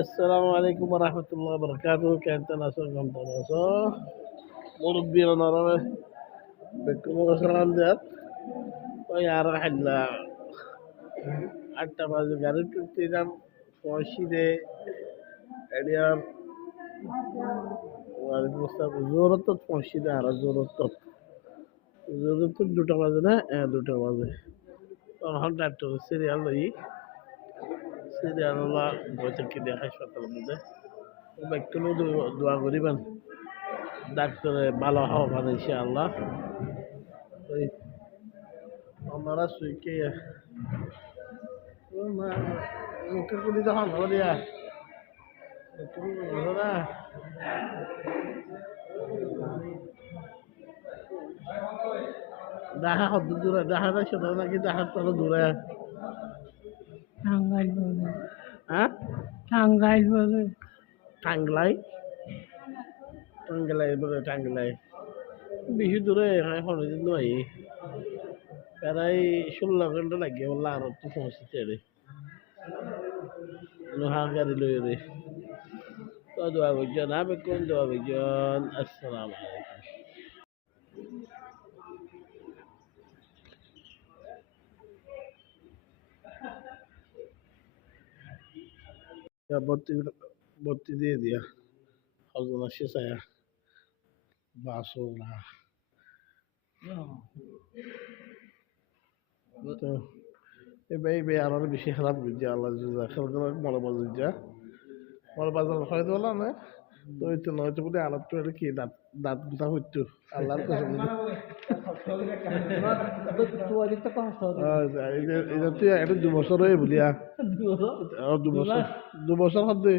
আসসালামু আলাইকুম রহমতুল্লাহ বরকাত কেমন আছো কেমন আছো মুরব্বী নরমে বেকুম সালাম দেয়াত ওই আর হাল্লা 8টা বাজে গাড়ি টুকতিলাম পৌঁছিতে এডিয়াম ওয়ালাইকুম আসসালাম জোরত পৌঁছিতে আর জোরত 2টা বাজে না 2টা বাজে তখন ডাক্তার সিরিয়াল লই সিরিয়াল বইতে কি দেখা হাসপাতালের মধ্যে একটু দোয়া করিবেন ডাক্তারে ভালো হওয়া মানে ইনশাআল্লাহ ওই আমরা সুইকে মুখে কুলি তখন হলো দিয়া তুমি বলো না দেখা হদ্দ দূরে দেখা যায় সেটা নাকি দেখার তলে দূরে টাঙ্গাইল বলে হ্যাঁ টাঙ্গাইল বলে টাঙ্গলাই টাঙ্গলাই বলে টাঙ্গলাই বেশি দূরে এখন দিন নয় প্রায় 16 ঘন্টা লাগে বললা আর তো পৌঁছতে রে লোহা গাড়ি লই রে তো দোয়া করছেন আমি কোন দোয়া করছেন আসসালামু আলাইকুম বত্তি বত্তি দিয়ে দিয়া হজনা শেষায়া বাসনা তো এই আর বেশি খারাপ বুঝছে আল্লাহ খেলতে মনে বলছে মনে বাজার হয়তো বলা না তো ওই তো নয়তো বলে আলাপ তো এটা কি দাঁত দাঁত গুতা হইতো আল্লাহর কসম এটা তুই এটা 2 বছর হয়ে বলিয়া 2 বছর 2 বছর হবে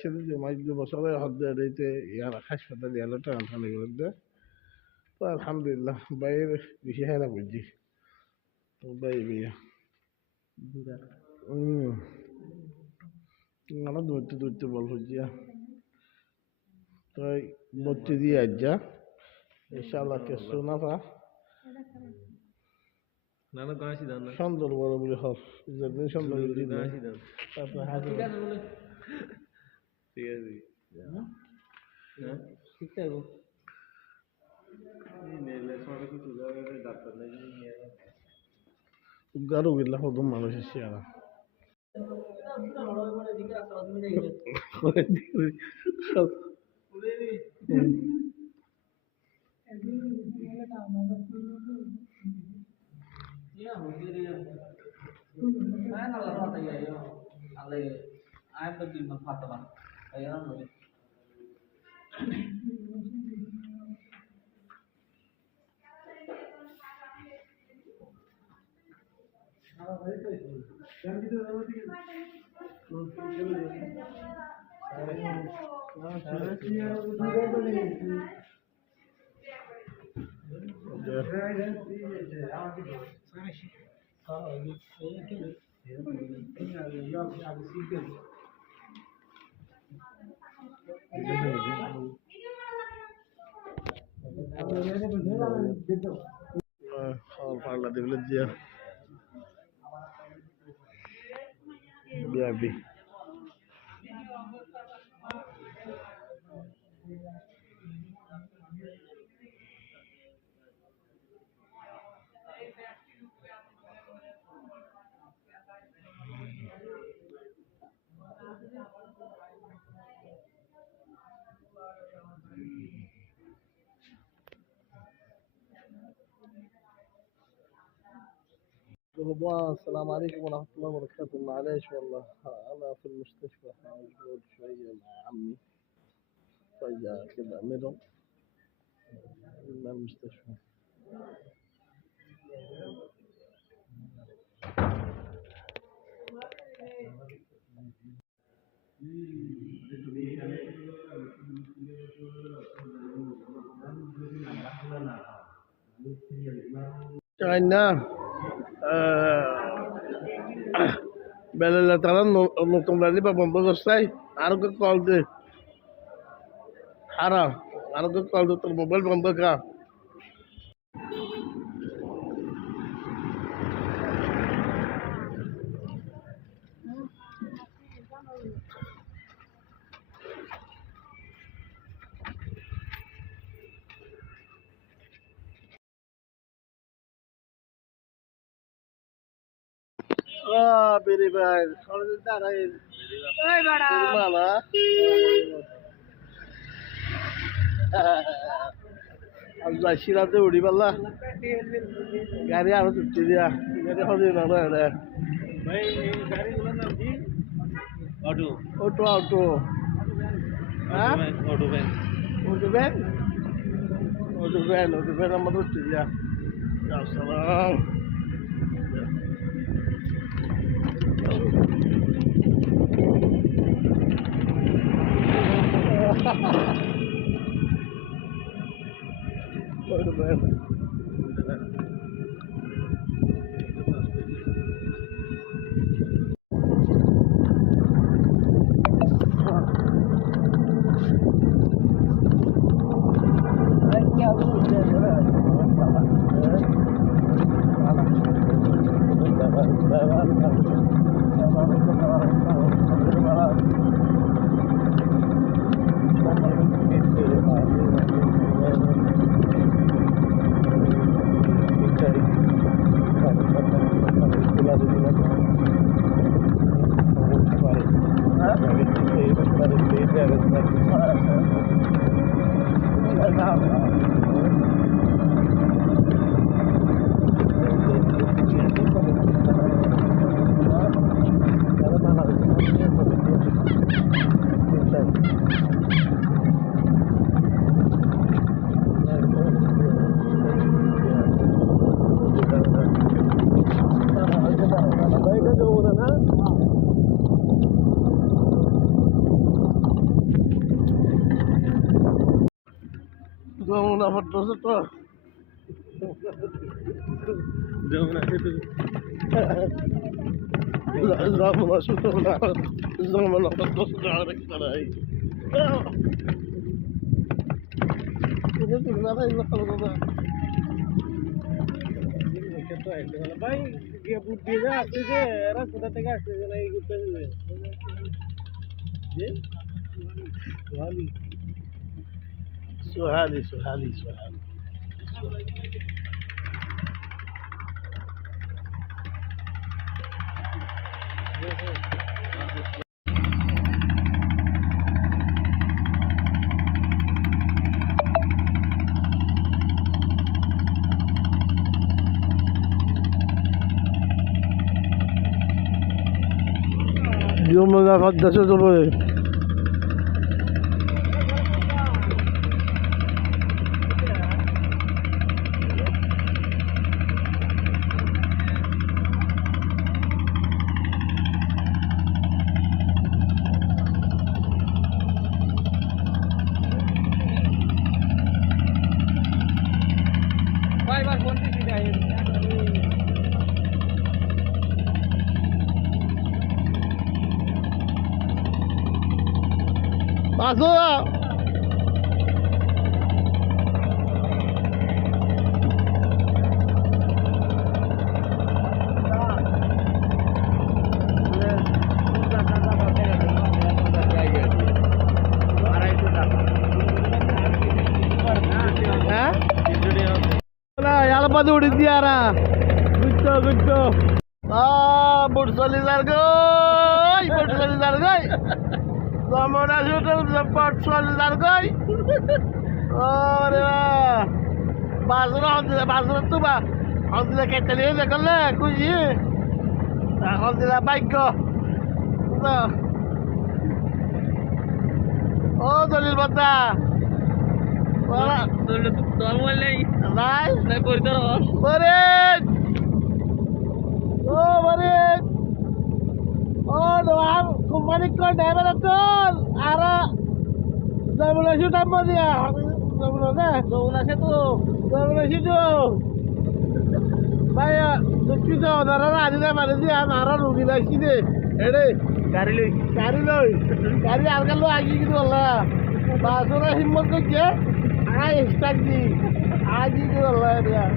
সেদিন 2 বছর হবে এটাইতে ইয়ার হাসপাতাল ইয়ার টানা করে তো আলহামদুলিল্লাহ বাইরে বেশি হেরা বুঝছি তো বাইরে আমরা দৌড়তে দৌড়তে বল হচ্ছিয়া তো বত্তি দিয়ে আজ যা ইনশাআল্লাহ কিছু না পা সুন্দর বড় বলে হস যেদিন সুন্দর তারপরে হাজার ঠিক আছে গারো গেলা হতো মানুষের চেহারা পাল্লা দিবলে দিয়া বিয়াবি السلام عليكم ورحمة الله وبركاته معلش والله أنا في المستشفى مشغول شوية مع عمي فجأة كده أمره من المستشفى China বেলা তারা নতুন বাড়ি বা বন্ধ করছাই আরো কল দে হারা আরো কল দে তোর মোবাইল বন্ধ কর Very bad. How is that? Mala. Allah shirate udi balla. Gari aro tutti dia. Gari hodi na na. Bhai gari gulo naam ki? Auto. Auto. Ha? Auto van. Auto van? Auto van naam tutti dia. Ya salam. Auto van. Jangan dapat dosa tu. Jangan itu. Jangan masuk tu lah. Jangan dapat dosa dari sana. Ini tu kenapa ini kalau tu? Kita itu kalau baik dia budi dah, tu je. Ras sudah tengah sejalan ikut tu. Je? Suhali. Yo me da falta eso todo. Masuk. Yalah pada udah tiara. Gusto. Bursali largoy. Zamana hotel support sol largoy. Ore wah. Basra tu ba. Alhamdulillah kita lihat lekalla kuji. Alhamdulillah baik ko. Oh dalil bata. Wala dalil normal lagi. Nai koridor. Barit. Oh barit. Oh doang company ko driver betul. Ara Zamana shoot apa dia? Zamana tu. Baya duki tu nara ada mana dia nara rugi lagi deh. Ede kari arkan lo lagi gitu lah. Basura himmat tu je. Aye start di. Aji gitu lah dia.